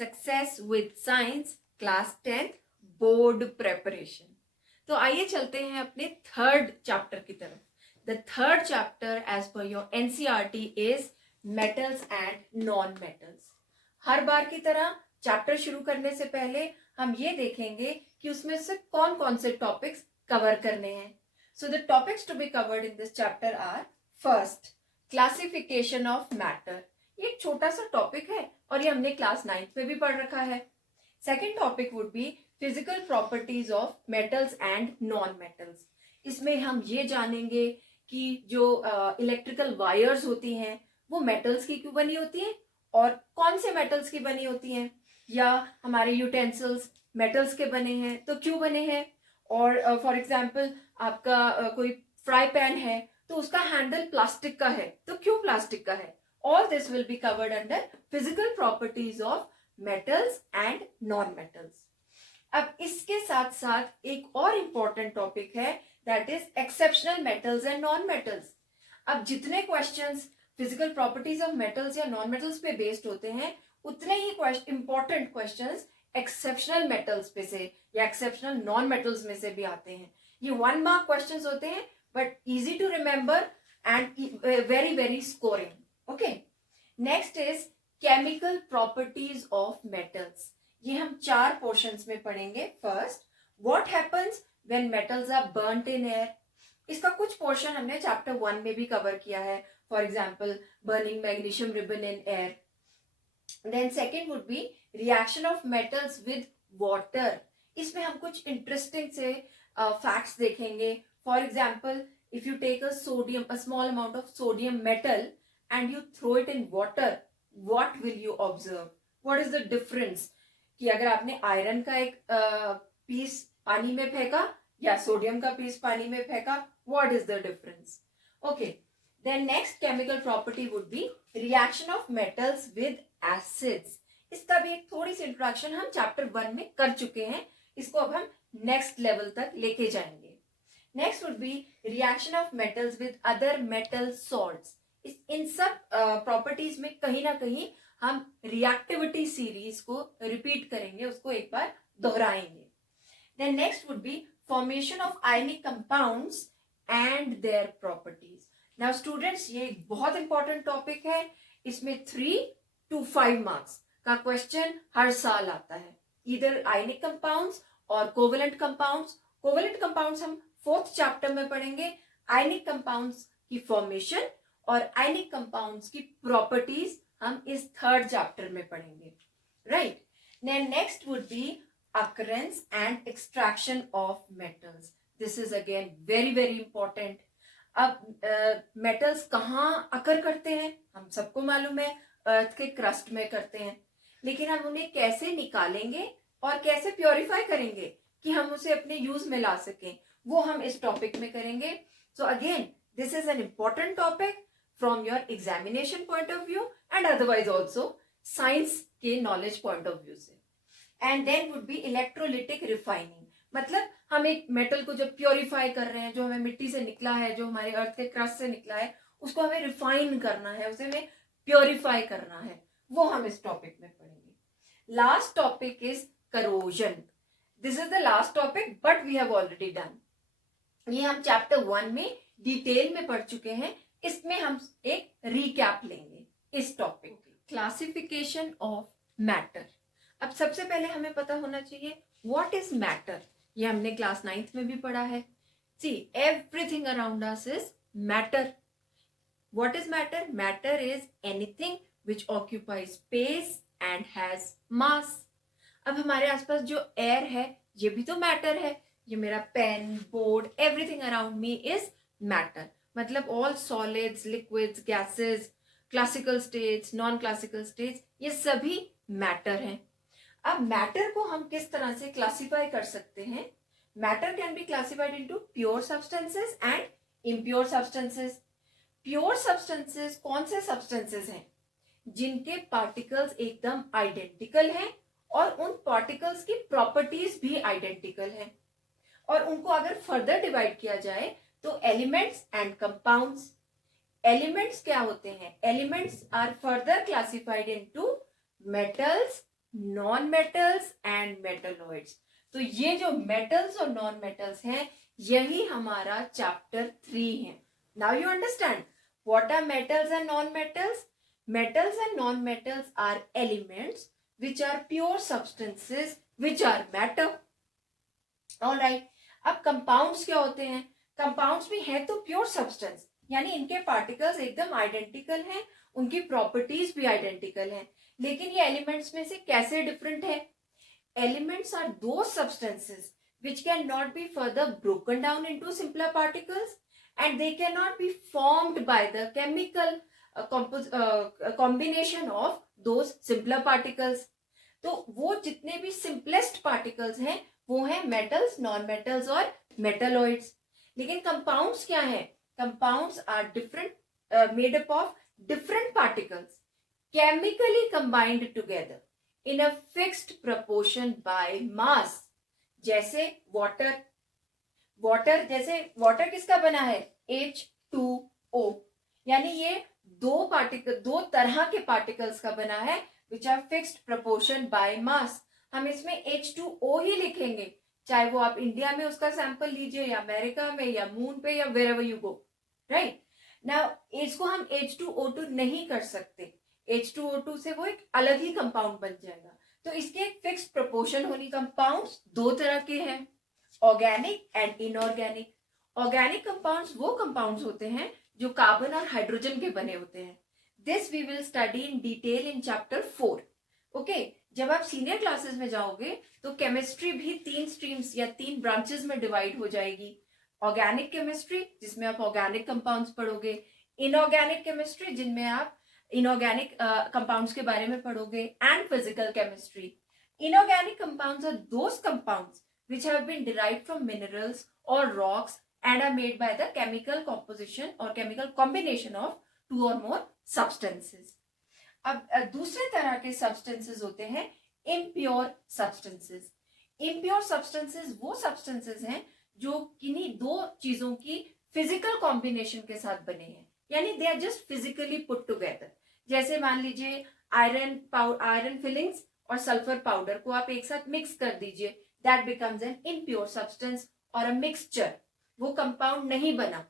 Success with science class 10th board preparation. तो आइए चलते हैं अपने थर्ड चैप्टर की तरफ। The third chapter as per your NCERT is metals and non metals. हर बार की तरह चैप्टर शुरू करने से पहले हम ये देखेंगे कि उसमें से कौन कौन से टॉपिक्स कवर करने हैं। So the topics to be covered in this chapter are first, classification of matter. ये एक छोटा सा टॉपिक है और ये हमने क्लास 9th में भी पढ़ रखा है। Second topic would be physical properties of metals and non metals. इसमें हम ये जानेंगे कि जो इलेक्ट्रिकल वायर्स होती हैं वो मेटल्स की क्यों बनी होती हैं और कौन से मेटल्स की बनी होती हैं, या हमारे यूटेंसिल्स मेटल्स के बने हैं तो क्यों बने हैं। और फॉर एग्जाम्पल आपका कोई फ्राई पैन है तो उसका हैंडल प्लास्टिक का है तो क्यों प्लास्टिक का है। All this will be covered under physical properties of metals and non metals. अब इसके साथ साथ एक और इंपॉर्टेंट टॉपिक है, that is exceptional metals and non metals. अब जितने questions physical properties of metals या नॉन मेटल्स पे बेस्ड होते हैं उतने ही इंपॉर्टेंट क्वेश्चंस एक्सेप्शनल मेटल्स पे से या एक्सेप्शनल नॉन मेटल्स में से भी आते हैं। ये 1 मार्क क्वेश्चंस होते हैं but easy to remember and very very scoring. Okay, next is chemical properties of metals. ये हम 4 पोर्शंस में पढ़ेंगे। First, what happens when metals are burnt in air. इसका कुछ पोर्शन हमने चैप्टर 1 में भी कवर किया है, for example burning magnesium ribbon in air. Then second would be reaction of metals with water. इसमें हम कुछ इंटरेस्टिंग से फैक्ट्स देखेंगे। For example, if you take a small amount of sodium metal and you throw it in water, what will you observe? What is the difference? कि अगर आपने iron का एक पीस पानी में फेंका या सोडियम का पीस पानी में फेंका, what is the difference? Okay, then next chemical property would be reaction of metals with acids. इसका भी एक थोड़ी सी इंट्रोडक्शन हम चैप्टर 1 में कर चुके हैं, इसको अब हम नेक्स्ट लेवल तक लेके जाएंगे। Next would be reaction of metals with other metal salts. इन सब प्रॉपर्टीज में कहीं ना कहीं हम रिएक्टिविटी सीरीज को रिपीट करेंगे, उसको एक बार दोहराएंगे। Then next would be formation of ionic compounds and their properties. Now students, ये एक बहुत इंपॉर्टेंट टॉपिक है। इसमें 3 to 5 मार्क्स का क्वेश्चन हर साल आता है, इधर आयनिक कंपाउंड्स और कोवेलेंट कंपाउंड्स। कोवेलेंट कंपाउंड्स हम 4th चैप्टर में पढ़ेंगे, आयनिक कंपाउंड्स की फॉर्मेशन और आयनिक कंपाउंड्स की प्रॉपर्टीज हम इस 3rd चैप्टर में पढ़ेंगे, right. Next would B occurrence and extraction of metals. This is again very very important. अब मेटल्स कहाँ अकर करते हैं, हम सबको मालूम है अर्थ के क्रस्ट में करते हैं, लेकिन हम उन्हें कैसे निकालेंगे और कैसे प्योरीफाई करेंगे कि हम उसे अपने यूज में ला सकें, वो हम इस टॉपिक में करेंगे। So again this is an important topic from your examination point of view and otherwise also science के knowledge point of view से। and then would be electrolytic refining। मतलब हम एक मेटल को जब प्योरीफाई कर रहे हैं, जो हमें मिट्टी से निकला है, जो हमारे अर्थ के क्रस्ट से निकला है, उसको हमें रिफाइन करना है, उसे हमें प्योरीफाई करना है, वो हम इस टॉपिक में पढ़ेंगे। Last topic is corrosion. This is the last topic but we have already done. ये हम चैप्टर 1 में डिटेल में पढ़ चुके हैं, इसमें हम एक रिकैप लेंगे इस टॉपिक की। Classification of matter. अब सबसे पहले हमें पता होना चाहिए व्हाट इज मैटर। ये हमने क्लास 9th में भी पढ़ा है। See, everything around us is matter. What is matter? Matter is anything which occupies space and has mass. अब हमारे आसपास जो एयर है ये भी तो मैटर है। ये मेरा pen, board, everything around me is matter. मतलब all solids, liquids, gases, classical states, non classical states, ये सभी मैटर हैं। अब मैटर को हम किस तरह से क्लासिफाई कर सकते हैं? Matter can be classified into pure substances and impure substances. Pure substances कौन से सब्सटेंसेस हैं? जिनके पार्टिकल्स एकदम आइडेंटिकल हैं और उन पार्टिकल्स की प्रॉपर्टीज भी आइडेंटिकल हैं, और उनको अगर फर्दर डिवाइड किया जाए तो एलिमेंट्स एंड कंपाउंड्स। एलिमेंट्स क्या होते हैं? Elements are further classified into metals non metals and metalloids. तो ये जो मेटल्स और नॉन मेटल्स हैं, यही हमारा चैप्टर 3 है। Now you understand what are metals and non metals. Metals and non metals are elements which are pure substances which are matter. Alright, अब compounds क्या होते हैं? कंपाउंड्स भी है तो प्योर सब्सटेंस, यानी इनके पार्टिकल्स एकदम आइडेंटिकल हैं, उनकी प्रॉपर्टीज भी आइडेंटिकल हैं, लेकिन ये एलिमेंट्स में से कैसे डिफरेंट है? एलिमेंट्स आर दो substances which cannot be further broken down into simpler particles and they cannot be formed by the chemical combination of those simpler particles. तो वो जितने भी सिंपलेस्ट पार्टिकल्स हैं वो हैं मेटल्स, नॉन मेटल्स और मेटलॉइड्स। लेकिन कंपाउंड्स क्या है? Compounds are different, made up of different particles chemically combined together in a fixed proportion by mass. जैसे वाटर, जैसे वाटर किसका बना है? H2O, यानी ये दो तरह के पार्टिकल्स का बना है which are fixed proportion by mass. हम इसमें H2O ही लिखेंगे, चाहे वो आप इंडिया में उसका सैंपल लीजिए या अमेरिका में या मून पे या wherever you go, right? Now इसको हम H2O2 नहीं कर सकते, H2O2 से वो एक अलग ही कंपाउंड बन जाएगा। तो इसके एक फिक्स्ड प्रोपोर्शन होनी। कंपाउंड्स दो तरह के हैं, organic and inorganic. Organic compounds वो कंपाउंड्स होते हैं जो कार्बन और हाइड्रोजन के बने होते हैं। This we will study in detail in chapter 4। Okay, जब आप सीनियर क्लासेस में जाओगे तो केमिस्ट्री भी 3 स्ट्रीम्स या 3 ब्रांचेस में डिवाइड हो जाएगी। ऑर्गेनिक केमिस्ट्री, जिसमें आप ऑर्गेनिक कंपाउंड्स पढ़ोगे, इनऑर्गेनिक केमिस्ट्री, जिनमें आप इनऑर्गेनिक कंपाउंड्स के बारे में पढ़ोगे, and physical chemistry. Inorganic compounds are those compounds which have been derived from minerals or rocks and are made by the chemical composition or chemical combination of 2 or more substances. अब दूसरे तरह के substances होते हैं impure substances. Impure substances वो substances हैं जो किन्हीं दो चीजों की physical combination के साथ बने हैं, यानी they are just physically put together. जैसे मान लीजिए आयरन फिलिंग्स और सल्फर पाउडर को आप एक साथ मिक्स कर दीजिए, that becomes an impure substance or a mixture. वो कंपाउंड नहीं बना।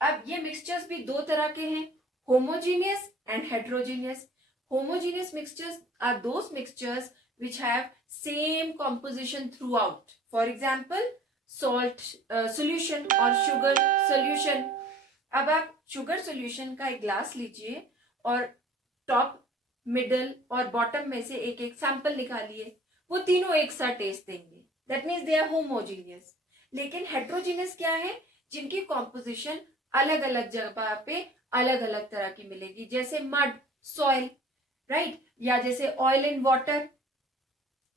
अब ये मिक्सचर्स भी दो तरह के हैं, homogeneous and heterogeneous. Homogeneous mixtures are those mixtures which have same composition throughout. For example, salt solution or sugar solution. अब आप शुगर सॉल्यूशन का एक ग्लास लीजिए और टॉप, मिडल और बॉटम में से एक एक सैंपल निकालिए, वो तीनों एक साथ टेस्ट देंगे, that means they are homogeneous. लेकिन हेट्रोजीनियस क्या है? जिनकी कॉम्पोजिशन अलग अलग जगह पे अलग अलग तरह की मिलेगी, जैसे मड, सॉइल, राइट, या जैसे ऑयल इन वाटर।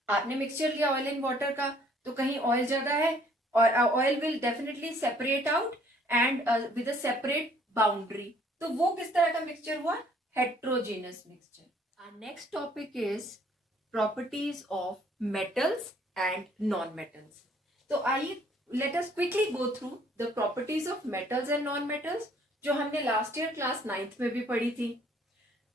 आपने मिक्सचर लिया ऑयल इन वाटर का, तो कहीं ऑयल ज्यादा है और oil will definitely separate out and with a separate boundary, तो वो किस तरह का मिक्सचर हुआ? Heterogeneous mixture. Our next topic is properties of metals and non-metals. तो आइए let us quickly go through the properties of metals and non-metals जो हमने last year class 9th में भी पढ़ी थी।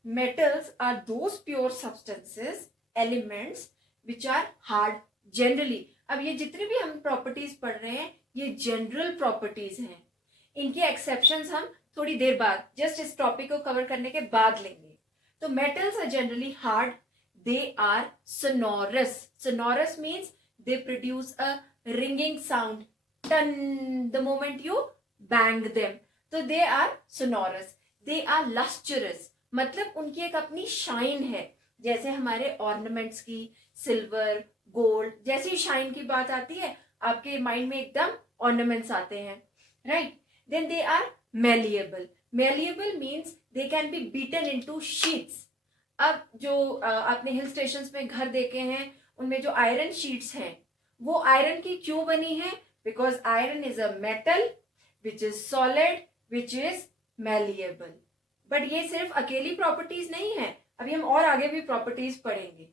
Metals are those pure substances, elements which are hard generally. अब ये जितने भी हम properties पढ़ रहे हैं ये general properties हैं, इनके exceptions हम थोड़ी देर बाद just इस topic को cover करने के बाद लेंगे। तो metals are generally hard, they are sonorous. Sonorous means they produce a ringing sound tan the moment you bang them. So they are sonorous. They are lustrous, मतलब उनकी एक अपनी शाइन है, जैसे हमारे ऑर्नामेंट्स की, सिल्वर, गोल्ड, जैसी shine की बात आती है आपके माइंड में एकदम ऑर्नामेंट्स आते हैं, right? Then they are malleable. Malleable means they can be beaten into sheets. अब जो आपने हिल स्टेशंस में घर देखे हैं उनमें जो आयरन शीट्स हैं वो आयरन की क्यों बनी है? Because iron is a metal which is solid which is malleable. But ये सिर्फ अकेली प्रॉपर्टीज नहीं है, अभी हम और आगे भी प्रॉपर्टीज पढ़ेंगे।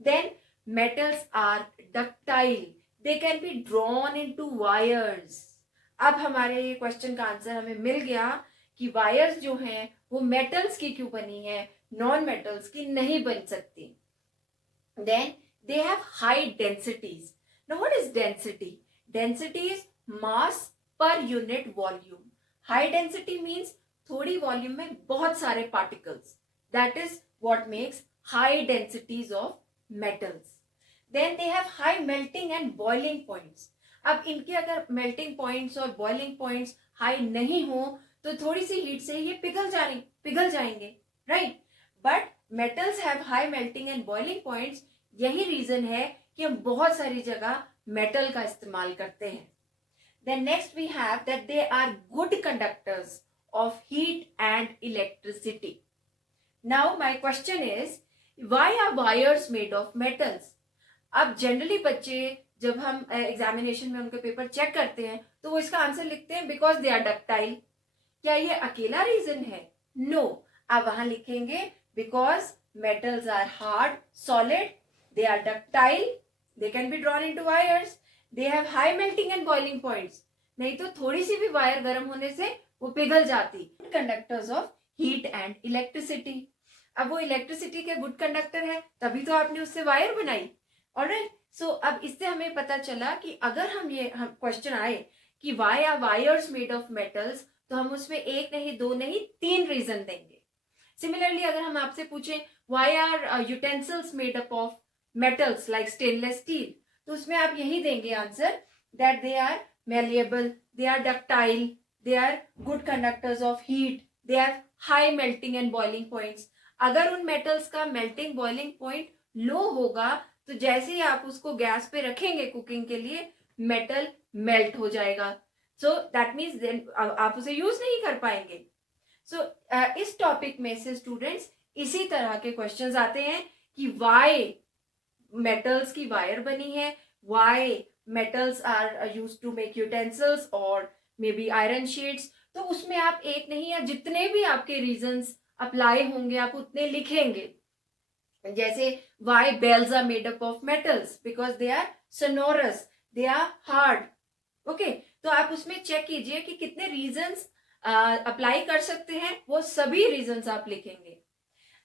Then metals are ductile, they can be drawn into wires. अब हमारे ये क्वेश्चन का आंसर हमें मिल गया कि वायर्स जो हैं वो मेटल्स की क्यों बनी है, नॉन मेटल्स की नहीं बन सकती, Then they have high densities. Now what is density? Density is mass per unit volume. High density means थोड़ी वॉल्यूम में बहुत सारे particles. That is what makes high densities of metals. Then they have high melting and boiling points. अब इनके अगर melting points और boiling points high नहीं हो तो थोड़ी सी हीट से ये पिघल जाएंगे, right? But metals have high melting and boiling points. यही रीजन है कि हम बहुत सारी जगह मेटल का इस्तेमाल करते हैं. Then next we have that they are good conductors of heat and electricity. Now my question is, why are wires made of metals? अब जनरली बच्चे जब हम एग्जामिनेशन में उनके पेपर चेक करते हैं तो वो इसका आंसर लिखते हैं बिकॉज दे आर डक्टाइल. क्या ये अकेला रीजन है? नो. आप वहां लिखेंगे because metals are hard, solid, they are ductile, they can be drawn into wires, they have high melting and boiling points. नहीं तो थोड़ी सी भी वायर गर्म होने से वो पिघल जाती. Conductors of heat and electricity. अब वो इलेक्ट्रिसिटी के गुड कंडक्टर है तभी तो आपने उससे वायर बनाई. ऑलराइट. सो अब इससे हमें पता चला कि अगर हम क्वेश्चन आए कि why are wires made of metals तो हम उसमें एक नहीं, दो नहीं, 3 रीजन देंगे. सिमिलरली अगर हम आपसे पूछें why are utensils made up of metals like stainless steel तो उसमें आप यही देंगे answer that they are malleable, they are ductile, they are good conductors of heat, they have high melting and boiling points. अगर उन metals का melting boiling point low होगा तो जैसे ही आप उसको गैस पे रखेंगे कुकिंग के लिए metal melt हो जाएगा. So that means then आप उसे यूज नहीं कर पाएंगे. So इस टॉपिक में से स्टूडेंट्स इसी तरह के क्वेश्चंस आते हैं कि why metals की वायर बनी है, why metals are used to make utensils or maybe iron sheets. तो उसमें आप एक नहीं या जितने भी आपके रीजंस अप्लाई होंगे आप उतने लिखेंगे. जैसे why bells are made up of metals because they are sonorous, they are hard. Okay, तो आप उसमें चेक कीजिए कि कितने रीजंस अप्लाई कर सकते हैं, वो सभी रीजंस आप लिखेंगे.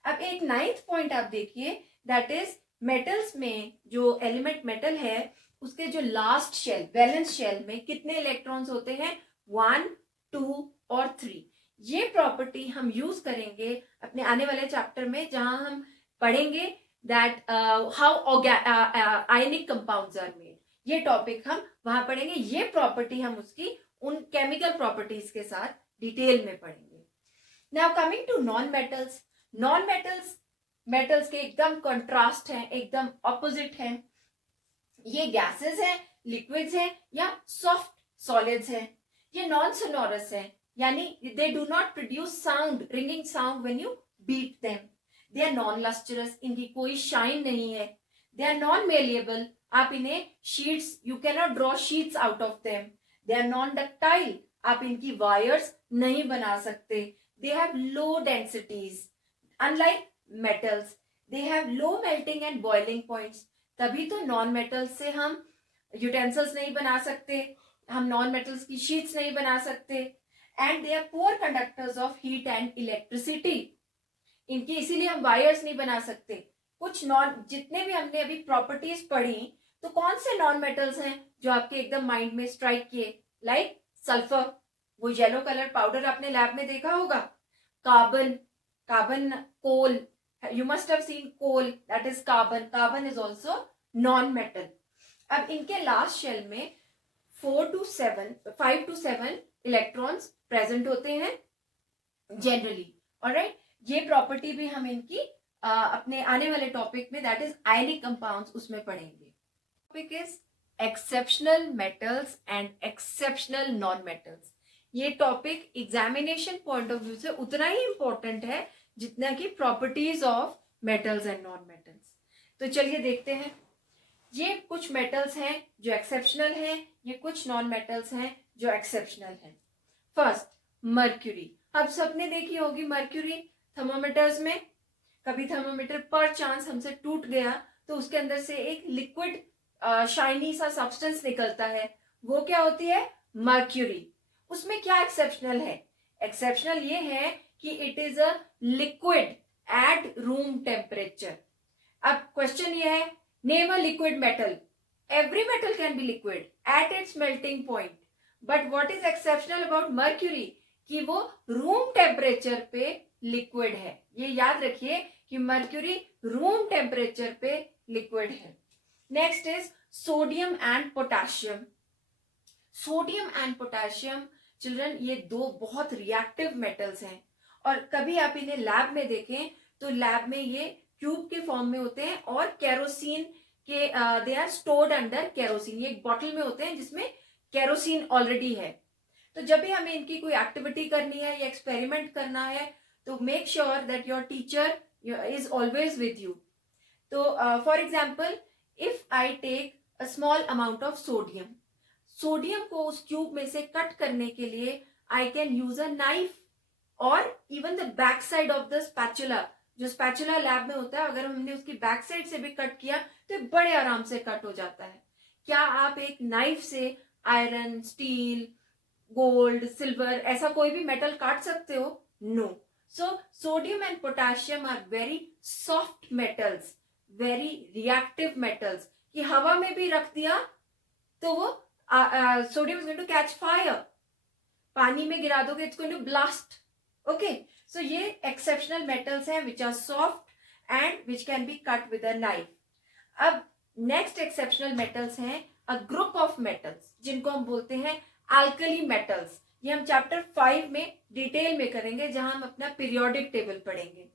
अब एक 9th पॉइंट आप देखिए, दैट इज मेटल्स में जो एलिमेंट मेटल है उसके जो लास्ट शेल, वैलेंस शेल में कितने इलेक्ट्रॉन्स होते हैं? 1, 2 और 3. ये प्रॉपर्टी हम यूज करेंगे अपने आने वाले चैप्टर में जहां हम पढ़ेंगे that how ionic compounds are made. ये टॉपिक हम वहां पढ़ेंगे. ये प्रॉपर्टी हम उसकी उन केमिकल प्रॉपर्टीज के साथ डिटेल में पढ़ेंगे. Now coming to non metals. Non metals के एकदम कंट्रास्ट हैं, एकदम ऑपोजिट हैं. ये गैसेस हैं, लिक्विड्स हैं या सॉफ्ट सॉलिड्स हैं. ये नॉन सोनोरस हैं, यानी they do not produce sound, ringing sound when you beat them. They are non lustrous, इनकी कोई शाइन नहीं है. दे आर नॉन मेलिएबल, आप इन्हें sheets, you can not draw sheets out of them. They are non ductile, आप इनकी wires नहीं बना सकते. They have low densities unlike metals. They have low melting and boiling points. तभी तो नॉन मेटल्स से हम यूटेंसिल्स नहीं बना सकते, हम नॉन मेटल्स की शीट्स नहीं बना सकते. And they are poor conductors of heat and electricity. इनकी इसीलिए हम वायर्स नहीं बना सकते. कुछ जितने भी हमने अभी प्रॉपर्टीज पढ़ी तो कौन से नॉन मेटल्स हैं जो आपके एकदम माइंड में स्ट्राइक किए? लाइक सल्फर, वो येलो कलर पाउडर आपने लैब में देखा होगा. Carbon, coal, you must have seen coal, that is carbon. Carbon is also non-metal. अब इनके लास्ट शेल में 5 to 7 इलेक्ट्रॉन्स प्रेजेंट होते हैं जनरली. ऑलराइट, ये प्रॉपर्टी भी हम इनकी अपने आने वाले टॉपिक में दैट इज आयनिक कंपाउंड्स उसमें पढ़ेंगे. Topic is exceptional metals and exceptional non metals. ये topic examination point of view से उतना ही इंपॉर्टेंट है जितना कि properties of metals and non metals. तो चलिए देखते हैं. ये कुछ मेटल्स हैं जो एक्सेप्शनल हैं, ये कुछ नॉन मेटल्स हैं जो एक्सेप्शनल हैं. First, mercury. अब सबने देखी होगी मर्क्यूरी थर्मोमीटर्स में. कभी थर्मोमीटर पर चांस हमसे टूट गया तो उसके अंदर से एक लिक्विड शाइनी सा सब्सटेंस निकलता है, वो क्या होती है? मर्क्यूरी. उसमें क्या एक्सेप्शनल है? एक्सेप्शनल ये है कि it is a liquid at room temperature. अब क्वेश्चन ये है, name a liquid metal. Every metal can be liquid at its melting point, but what is exceptional about mercury कि वो रूम टेम्परेचर पे लिक्विड है. ये याद रखिए कि मर्क्यूरी रूम टेम्परेचर पे लिक्विड है. Next is sodium and potassium. Sodium and potassium children ये दो बहुत रिएक्टिव मेटल्स हैं, और कभी आप इन्हें लैब में देखें तो लैब में ये क्यूब के फॉर्म में होते हैं और केरोसिन के they are stored under kerosene. ये एक बॉटल में होते हैं जिसमें केरोसिन ऑलरेडी है. तो जब भी हमें इनकी कोई एक्टिविटी करनी है या एक्सपेरिमेंट करना है तो make sure that your teacher is always with you. तो for example if I take a small amount of sodium, sodium को उस क्यूब में से कट करने के लिए I can use a knife और even the back side of the spatula. जो स्पैचुला लैब में होता है, अगर हमने उसकी बैक साइड से भी कट किया तो बड़े आराम से कट हो जाता है. क्या आप एक नाइफ से आयरन, स्टील, गोल्ड, सिल्वर ऐसा कोई भी मेटल काट सकते हो? No. So sodium and potassium are very soft metals, very reactive metals, कि हवा में भी रख दिया तो वो sodium is going to catch fire, पानी में गिरा दोगे it's going to blast. Okay, so ये एक्सेप्शनल मेटल्स हैं which are soft and which can be cut with a knife. अब नेक्स्ट एक्सेप्शनल मेटल्स हैं अ ग्रुप ऑफ मेटल्स जिनको हम बोलते हैं अल्कली मेटल्स. ये हम चैप्टर 5 में डिटेल में करेंगे जहां हम अपना पीरियोडिक टेबल पढ़ेंगे.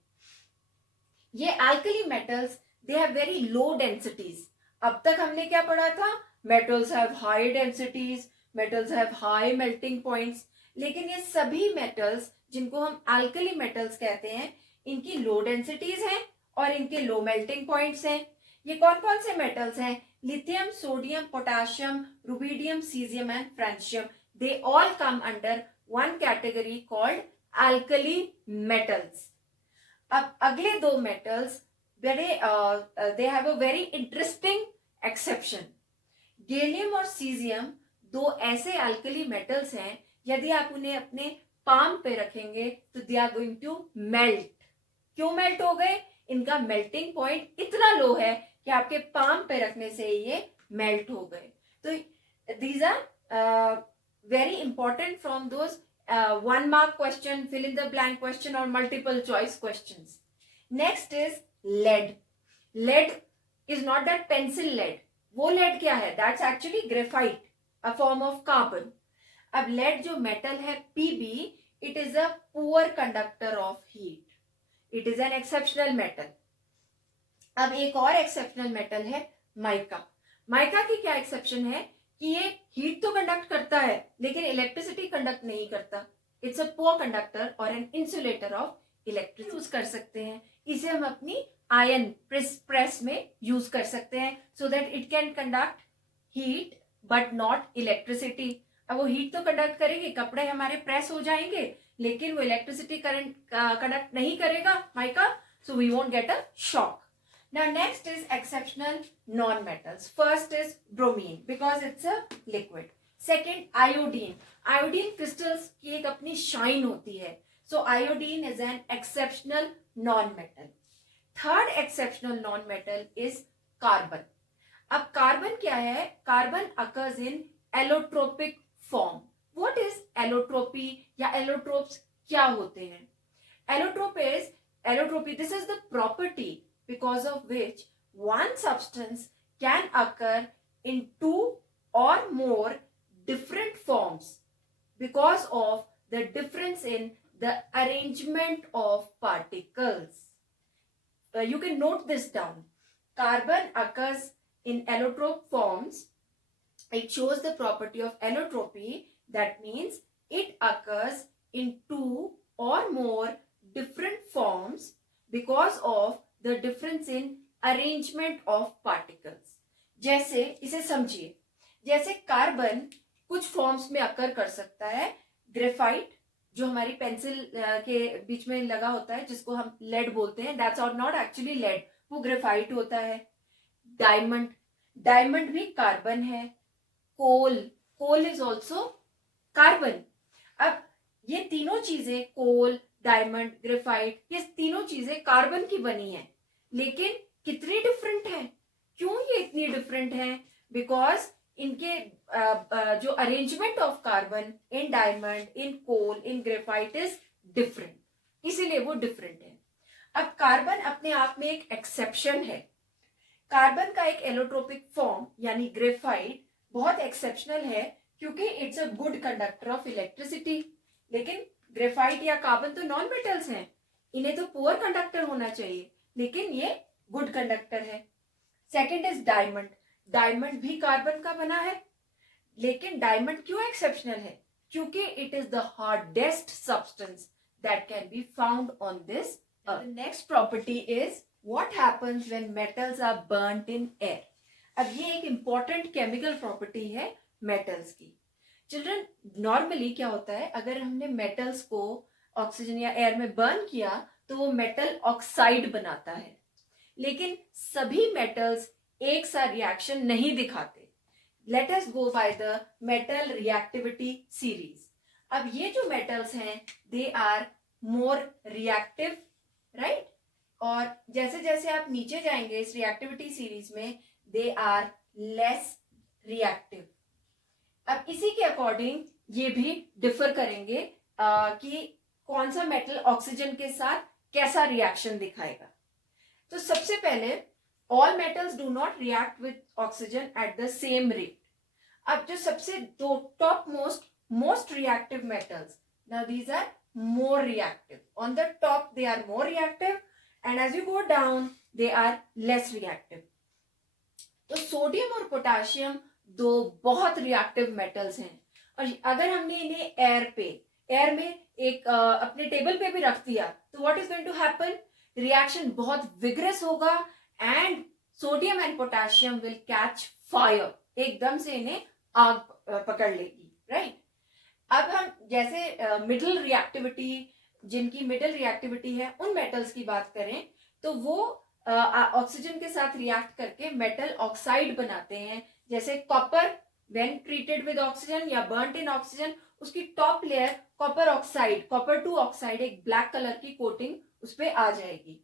ये alkali metals they have very low densities. अब तक हमने क्या पढ़ा था? Metals have high densities, metals have high melting points. लेकिन ये सभी मेटल्स जिनको हम अल्कली मेटल्स कहते हैं इनकी लो डेंसिटीज हैं और इनके लो मेल्टिंग पॉइंट्स हैं. ये कौन कौन से मेटल्स हैं? Lithium, sodium, potassium, rubidium, caesium and francium. They all come under one category called alkali metals. अब अगले दो metals बड़े they have a very interesting exception. Gallium और सीजियम दो ऐसे अल्कली मेटल्स हैं, यदि आप उन्हें अपने पाम पे रखेंगे तो they are going to melt. क्यों मेल्ट हो गए? इनका मेल्टिंग पॉइंट इतना लो है कि आपके पाम पे रखने से ये मेल्ट हो गए. तो these are very important from those 1 mark question, fill in the blank question or multiple choice questions. Next is lead. Lead is not that pencil lead. वो lead क्या है? That's actually graphite, a form of carbon. अब lead जो metal है Pb, it is a poor conductor of heat. It is an exceptional metal. अब एक और exceptional metal है mica. mica की क्या exception है कि ये हीट तो कंडक्ट करता है लेकिन इलेक्ट्रिसिटी कंडक्ट नहीं करता. इट्स अ पुअर कंडक्टर और an insulator of electricity. Use कर सकते हैं इसे हम अपनी आयन प्रेस में यूज कर सकते हैं so that it can conduct heat but not electricity. अब वो हीट तो कंडक्ट करेगी, कपड़े हमारे प्रेस हो जाएंगे, लेकिन वो इलेक्ट्रिसिटी करंट कंडक्ट नहीं करेगा mica, so we won't get a shock. Now next is exceptional non-metals. First is bromine because it's a liquid. Second, iodine. Iodine crystals की एक अपनी shine होती है. So iodine is an exceptional non-metal. Third exceptional non-metal is carbon. अब carbon क्या है? Carbon occurs in allotropic form. What is allotropy या allotropes क्या होते हैं? Allotropy, this is the property because of which one substance can occur in two or more different forms because of the difference in the arrangement of particles. You can note this down. Carbon occurs in allotrope forms. It shows the property of allotropy. That means it occurs in two or more different forms because of the difference in arrangement of particles. जैसे इसे समझिए, जैसे carbon कुछ forms में अकर कर सकता है. Graphite जो हमारी पेंसिल के बीच में लगा होता है जिसको हम लेड बोलते हैं, दैट्स और नॉट एक्चुअली लेड, वो ग्रेफाइट होता है. डायमंड, डायमंड भी कार्बन है. Coal is also carbon. अब ये तीनों चीजें, कोल, डायमंड, ग्रेफाइट, ये तीनों चीजें कार्बन की बनी है, लेकिन कितनी डिफरेंट है? क्यों ये इतनी डिफरेंट है? बिकॉज इनके जो arrangement of carbon in diamond, in coal, in graphite is different, इसीलिए वो डिफरेंट है। अब कार्बन अपने आप में एक एक्सेप्शन है। कार्बन का एक एलोट्रोपिक फॉर्म यानी ग्रेफाइट बहुत एक्सेप्शनल है क्योंकि it's a good conductor of electricity. लेकिन ग्रेफाइट या कार्बन तो नॉन मेटल्स हैं, इन्हें तो पुअर कंडक्टर होना चाहिए, लेकिन ये गुड कंडक्टर है। Second is diamond. डायमंड भी कार्बन का बना है, लेकिन डायमंड क्यों एक्सेप्शनल है? क्योंकि it is the hardest substance that can be found on this earth. Next property is what happens when metals are burned in air. अब ये एक इंपॉर्टेंट केमिकल प्रॉपर्टी है मेटल्स की। चिल्ड्रन, नॉर्मली क्या होता है, अगर हमने मेटल्स को ऑक्सीजन या एयर में बर्न किया तो वो मेटल ऑक्साइड बनाता है, लेकिन सभी मेटल्स एक सा रिएक्शन नहीं दिखाते। Let us go by the metal reactivity series. अब ये जो मेटल्स हैं they are more reactive, right? और जैसे जैसे आप नीचे जाएंगे इस रिएक्टिविटी सीरीज में, दे आर लेस रिएक्टिव। अब इसी के अकॉर्डिंग ये भी डिफर करेंगे कि कौन सा मेटल ऑक्सीजन के साथ कैसा रिएक्शन दिखाएगा। तो सबसे पहले, all metals do not react with oxygen at the same rate. अब जो सबसे दो top most reactive metals, now these are more reactive. On the top they are more reactive and as you go down they are less reactive. तो sodium और potassium दो बहुत reactive metals हैं, और अगर हमने इन्हें एयर में एक अपने टेबल पे भी रख दिया तो what is going to happen? Reaction बहुत विग्रस होगा and sodium and potassium will catch fire, एकदम से इन्हें आग पकड़ लेगी, राइट? अब हम जैसे मिडिल रिएक्टिविटी, जिनकी मिडिल रिएक्टिविटी है, उन मेटल्स की बात करें तो वो ऑक्सीजन के साथ रिएक्ट करके मेटल ऑक्साइड बनाते हैं। जैसे copper, when treated with oxygen या बर्न्ड इन ऑक्सीजन, उसकी top layer copper oxide, copper two oxide, एक ब्लैक कलर की कोटिंग उस पे आ जाएगी।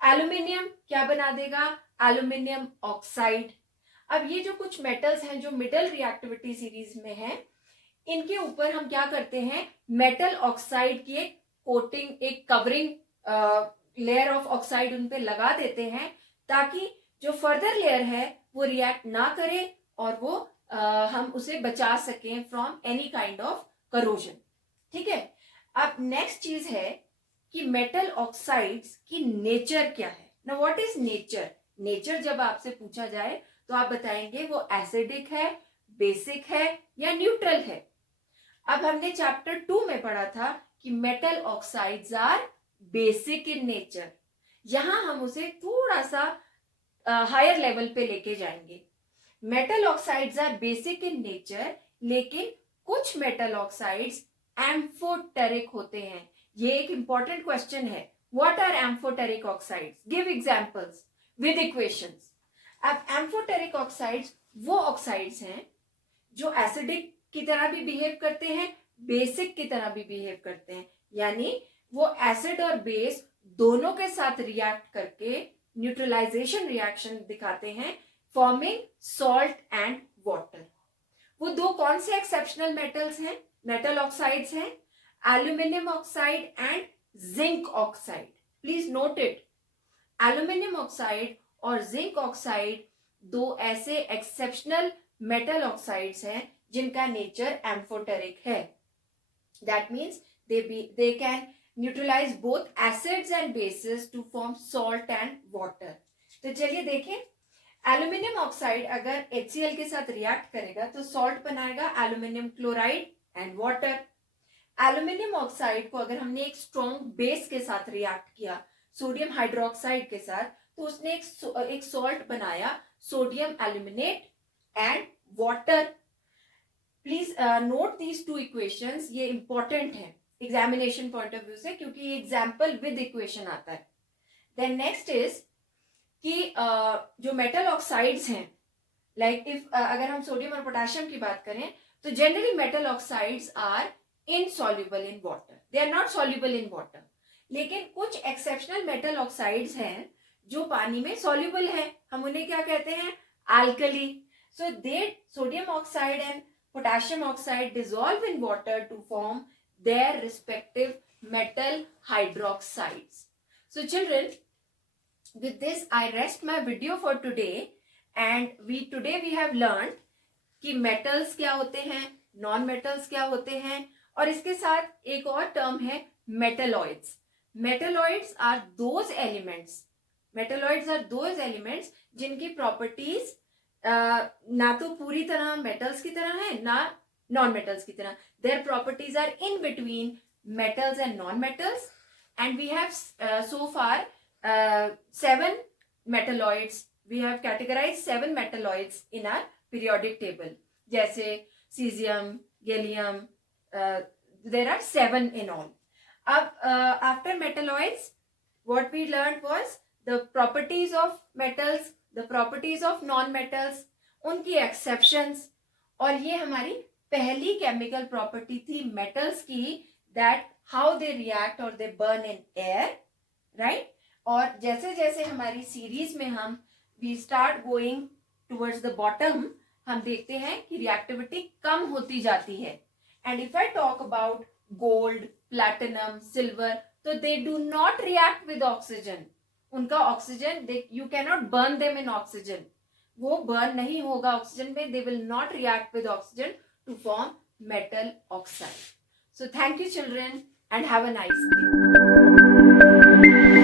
एल्यूमिनियम क्या बना देगा? Aluminium oxide. अब ये जो कुछ मेटल्स हैं जो मिडल रिएक्टिविटी सीरीज में हैं, इनके ऊपर हम क्या करते हैं? मेटल ऑक्साइड की एक कोटिंग, एक कवरिंग लेयर ऑफ ऑक्साइड उन पे लगा देते हैं, ताकि जो फर्दर लेयर है वो रिएक्ट ना करे और वो हम उसे बचा सकें from any kind of corrosion. ठीक है। अब नेक्स्ट चीज है कि मेटल ऑक्साइड्स की नेचर क्या है। ना व्हाट इज नेचर? नेचर जब आपसे पूछा जाए तो आप बताएंगे वो एसिडिक है, बेसिक है या न्यूट्रल है। अब हमने चैप्टर 2 में पढ़ा था कि metal oxides are basic in nature. यहां हम उसे थोड़ा सा हायर लेवल पे लेके जाएंगे। Metal oxides are basic in nature, लेकिन कुछ मेटल ऑक्साइड्स एम्फोटेरिक होते हैं। ये एक इंपॉर्टेंट क्वेश्चन है। What are amphoteric oxides? Give examples with equations. अब एम्फोटेरिक ऑक्साइड्स वो ऑक्साइड्स हैं जो एसिडिक की तरह भी बिहेव करते हैं, बेसिक की तरह भी बिहेव करते हैं, यानी वो एसिड और बेस दोनों के साथ रिएक्ट करके न्यूट्रलाइजेशन रिएक्शन दिखाते हैं, फॉर्मिंग सॉल्ट एंड वाटर। वो दो कौन से एक्सेप्शनल मेटल्स हैं, मेटल ऑक्साइड्स हैं? Aluminium oxide and zinc oxide. Please note it, aluminium oxide और जिंक ऑक्साइड दो ऐसे एक्सेप्शनल मेटल ऑक्साइड्स हैं जिनका नेचर एम्फोटेरिक है। That means they can neutralize both acids and bases to form salt and water. तो चलिए देखें, aluminium oxide अगर HCl के साथ रिएक्ट करेगा तो सॉल्ट बनाएगा, aluminium chloride and water. Aluminium oxide को अगर हमने एक स्ट्रॉन्ग बेस के साथ रिएक्ट किया, सोडियम हाइड्रोक्साइड के साथ, तो उसने एक सॉल्ट बनाया, sodium aluminate and water. Please note these two equations, ये इंपॉर्टेंट है एग्जामिनेशन पॉइंट ऑफ व्यू से, क्योंकि ये एग्जाम्पल विद इक्वेशन आता है। देन नेक्स्ट इज कि जो मेटल ऑक्साइड्स हैं, लाइक इफ अगर हम सोडियम और पोटेशियम की बात करें तो generally metal oxides are insoluble in water, they are not soluble in water. लेकिन कुछ एक्सेप्शनल मेटल ऑक्साइड्स हैं जो पानी में soluble है, हम उन्हें क्या कहते हैं? Alkali. So they, sodium oxide and potassium oxide, dissolve in water to form their respective metal hydroxides. So children, with this I rest my video for today, and today we have learned कि metals क्या होते हैं, non metals क्या होते हैं, और इसके साथ एक और term है metalloids. Metalloids are those elements जिनकी properties ना तो पूरी तरह metals की तरह है, ना non metals की तरह. Their properties are in between metals and non metals, and we have so far 7 metalloids. We have categorized 7 metalloids in our periodic table. जैसे cesium, gallium, there are 7 in all. अब after metalloids, what we learned was the properties of metals, the properties of non-metals, उनकी exceptions, और ये हमारी पहली chemical property थी metals की, that how they react or they burn in air, right? और जैसे जैसे हमारी series में हम we start going towards the bottom, हम देखते हैं कि reactivity कम होती जाती है. And if I talk about gold, platinum, silver, तो they do not react with oxygen. उनका oxygen, you cannot burn them in oxygen. वो burn नहीं होगा oxygen में. They will not react with oxygen to form metal oxide. So thank you children and have a nice day.